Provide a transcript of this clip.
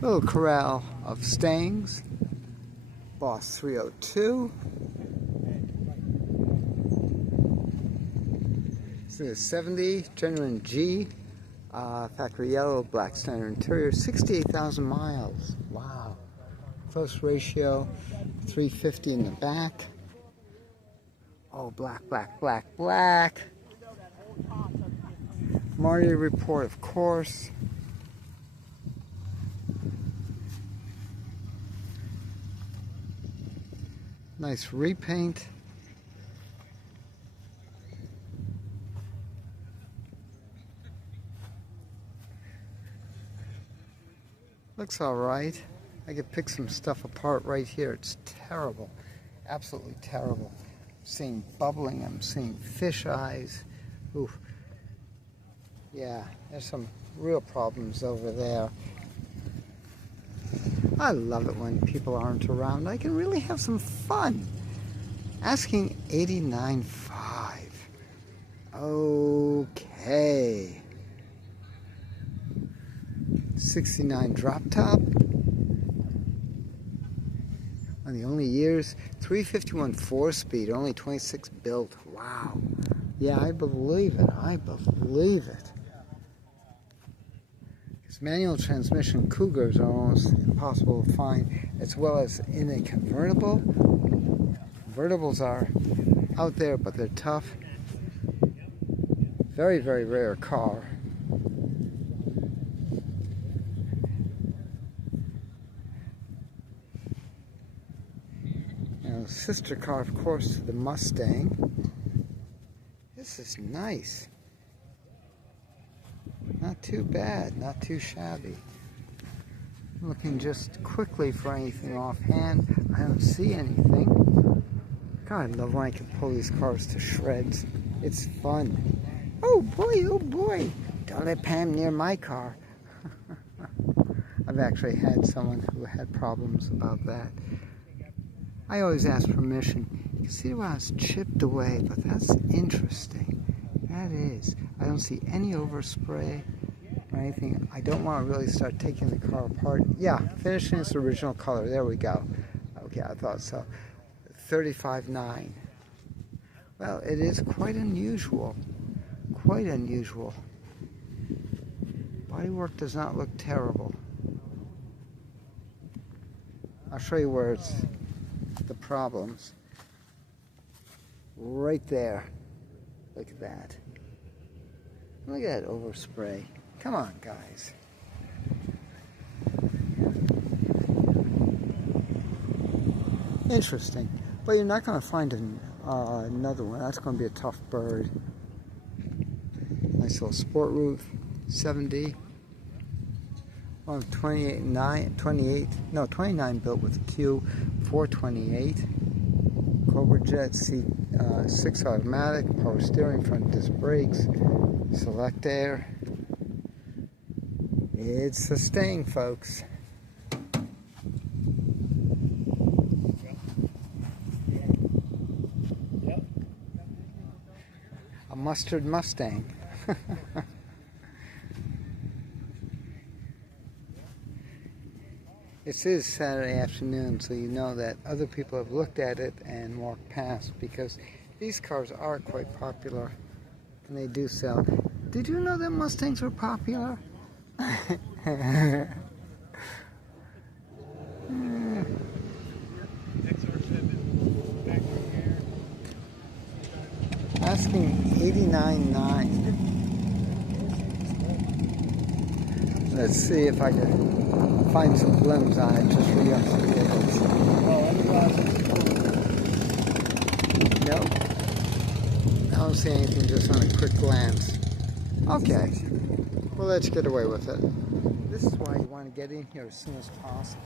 Little corral of Stangs. Boss 302. This is 70, genuine G. Factory yellow, black standard interior, 68,000 miles. Wow. Close ratio, 350 in the back. Oh, black, black, black, black. Marty report, of course. Nice repaint. Looks all right. I could pick some stuff apart right here. It's terrible. Absolutely terrible. I'm seeing bubbling. I'm seeing fish eyes. Ooh. Yeah, there's some real problems over there. I love it when people aren't around. I can really have some fun. Asking $89.5. Okay. 69 drop top. On the only years, 351 4-speed, only 26 built. Wow. Yeah, I believe it. I believe it. Because manual transmission Cougars are almost impossible to find, as well as in a convertible. Convertibles are out there, but they're tough. Very, very rare car. Sister car, of course, to the Mustang. This is nice. Not too bad, not too shabby. Looking just quickly for anything offhand. I don't see anything. God, I love when I can pull these cars to shreds. It's fun. Oh boy, don't let Pam near my car. I've actually had someone who had problems about that. I always ask permission. You can see why it's chipped away, but that's interesting. That is. I don't see any overspray or anything. I don't want to really start taking the car apart. Yeah, finishing its original color. There we go. Okay, I thought so. 35.9. Well, it is quite unusual. Quite unusual. Bodywork does not look terrible. I'll show you where it's the problems. Right there. Look at that. Look at that overspray. Come on, guys. Interesting. But you're not going to find another one. That's going to be a tough bird. Nice little sport roof. 7D. Well, 29 built with a Q. 428. Cougar jet seat, 6 automatic, power steering, front disc brakes, select air. It's a Stang, folks. A mustard Mustang. It is Saturday afternoon, so you know that other people have looked at it and walked past, because these cars are quite popular and they do sell. Did you know that Mustangs were popular? Asking $89.9. Let's see if I can find some limbs on it just for young kids. Nope. I don't see anything just on a quick glance. Okay. Well, let's get away with it. This is why you want to get in here as soon as possible.